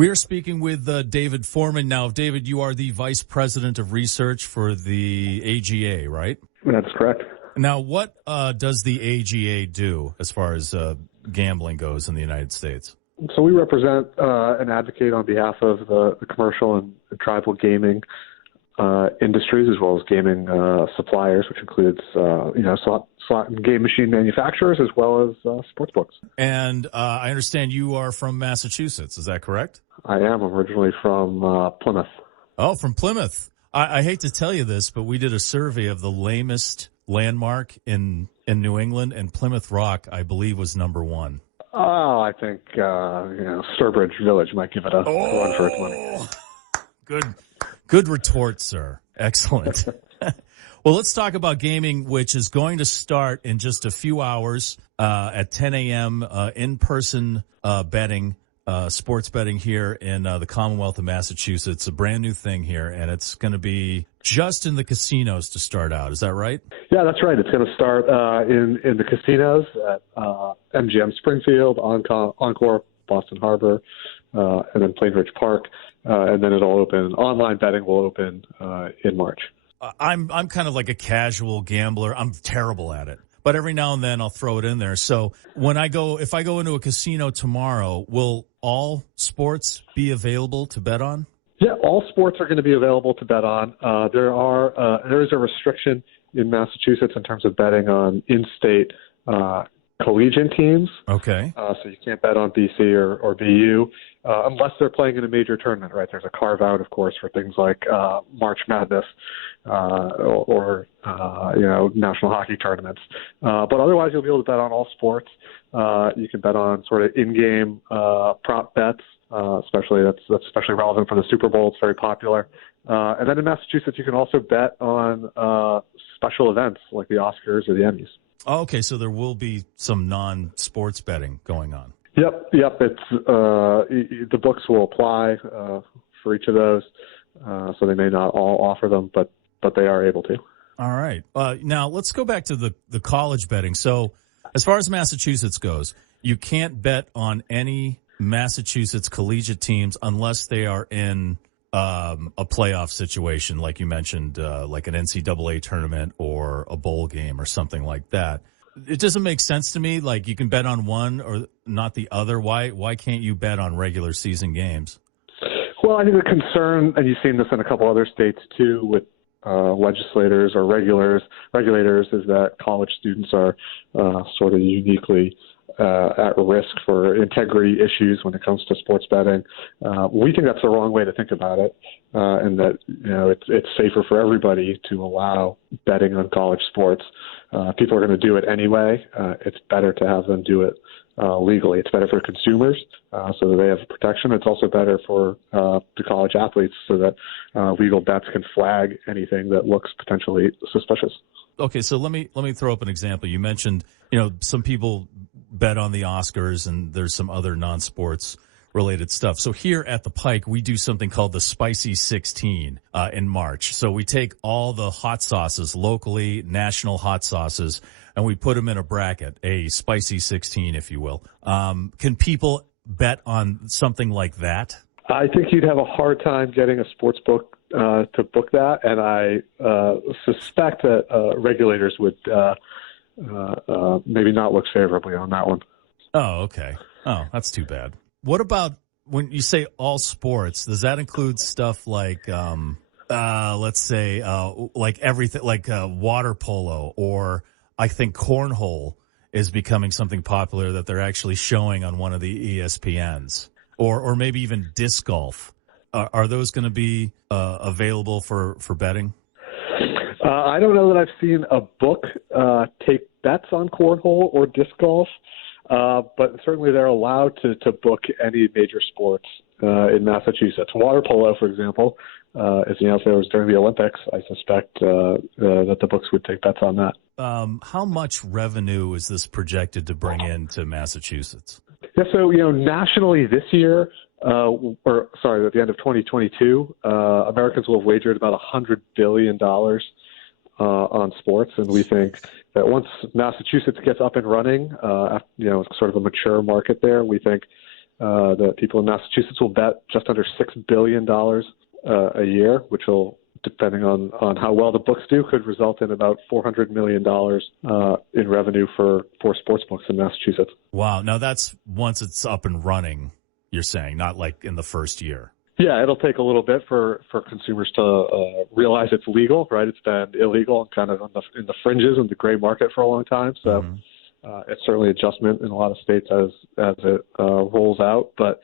We are speaking with David Foreman. Now, David, you are the Vice President of Research for the AGA, right? That's correct. Now, what does the AGA do as far as gambling goes in the United States? So we represent and advocate on behalf of the commercial and tribal gaming industries, as well as gaming suppliers, which includes slot and game machine manufacturers, as well as sports books. And I understand you are from Massachusetts. Is that correct? I am. I'm originally from Plymouth. Oh, from Plymouth. I hate to tell you this, but we did a survey of the lamest landmark in New England, and Plymouth Rock, I believe, was number one. Oh, I think Sturbridge Village might give it a run for its money. Good retort, sir. Excellent. Well, let's talk about gaming, which is going to start in just a few hours at 10 a.m. In-person betting, sports betting here in the Commonwealth of Massachusetts. A brand new thing here, and it's going to be just in the casinos to start out. Is that right? Yeah, that's right. It's going to start in the casinos at MGM Springfield, Encore, Boston Harbor, and then Plainridge Park. And then it'll open. Online betting will open in March. I'm kind of like a casual gambler. I'm terrible at it, but every now and then I'll throw it in there. So if I go into a casino tomorrow, will all sports be available to bet on? Yeah, all sports are going to be available to bet on. There is a restriction in Massachusetts in terms of betting on in-state collegiate teams. Okay. So you can't bet on BC or BU unless they're playing in a major tournament, right? There's a carve-out, of course, for things like March Madness or national hockey tournaments. But otherwise, you'll be able to bet on all sports. You can bet on sort of in-game prop bets, especially that's especially relevant for the Super Bowl. It's very popular. And then in Massachusetts, you can also bet on special events like the Oscars or the Emmys. Okay, so there will be some non-sports betting going on. Yep. It's the books will apply for each of those, so they may not all offer them, but they are able to. All right. Now let's go back to the college betting. So, as far as Massachusetts goes, you can't bet on any Massachusetts collegiate teams unless they are in a playoff situation, like you mentioned, like an NCAA tournament or a bowl game or something like that. It doesn't make sense to me. Like, you can bet on one or not the other. Why can't you bet on regular season games? Well, I think the concern, and you've seen this in a couple other states too, with legislators or regulators, is that college students are sort of uniquely at risk for integrity issues when it comes to sports betting. We think that's the wrong way to think about it, and that it's safer for everybody to allow betting on college sports. People are going to do it anyway. It's better to have them do it legally. It's better for consumers so that they have protection. It's also better for the college athletes so that legal bets can flag anything that looks potentially suspicious. Okay, so let me throw up an example. You mentioned, some people bet on the Oscars and there's some other non-sports related stuff. So here at the Pike, we do something called the Spicy 16 in March. So we take all the hot sauces, locally, national hot sauces, and we put them in a bracket, a Spicy 16, if you will. Can people bet on something like that? I think you'd have a hard time getting a sports book to book that, and I suspect that regulators would maybe not look favorably on that one. Oh, okay. Oh, that's too bad. What about when you say all sports? Does that include stuff like, let's say, like everything, like water polo, or I think cornhole is becoming something popular that they're actually showing on one of the ESPNs, or maybe even disc golf. Are those going to be available for betting? I don't know that I've seen a book take bets on cornhole or disc golf. But certainly they're allowed to book any major sports in Massachusetts. Water polo, for example, if it was during the Olympics, I suspect that the books would take bets on that. How much revenue is this projected to bring into Massachusetts? Yeah, so nationally this year, at the end of 2022, Americans will have wagered about $100 billion on sports, and we think that once Massachusetts gets up and running, sort of a mature market there, we think that people in Massachusetts will bet just under $6 billion a year, which will, depending on how well the books do, could result in about $400 million in revenue for sports books in Massachusetts. Wow. Now that's once it's up and running, you're saying, not like in the first year. Yeah, it'll take a little bit for consumers to realize it's legal, right? It's been illegal and kind of in the fringes and the gray market for a long time. So it's certainly adjustment in a lot of states as it rolls out. But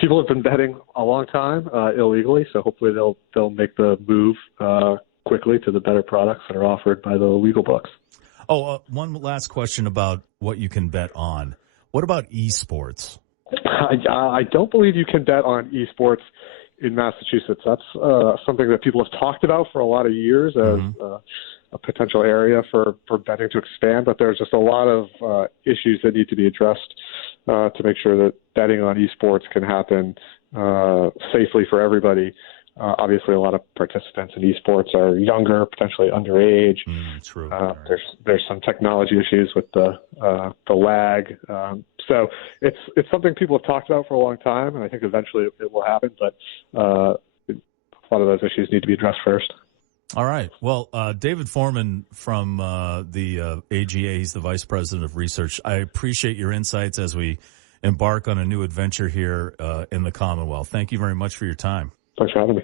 people have been betting a long time illegally, so hopefully they'll make the move quickly to the better products that are offered by the legal books. Oh, one last question about what you can bet on. What about esports? I don't believe you can bet on esports in Massachusetts. That's something that people have talked about for a lot of years as a potential area for betting to expand, but there's just a lot of issues that need to be addressed to make sure that betting on esports can happen safely for everybody. Obviously, a lot of participants in esports are younger, potentially underage. True. There's some technology issues with the lag. So it's something people have talked about for a long time, and I think eventually it will happen. But a lot of those issues need to be addressed first. All right. Well, David Foreman from the AGA, he's the Vice President of Research. I appreciate your insights as we embark on a new adventure here in the Commonwealth. Thank you very much for your time. Thanks for having me.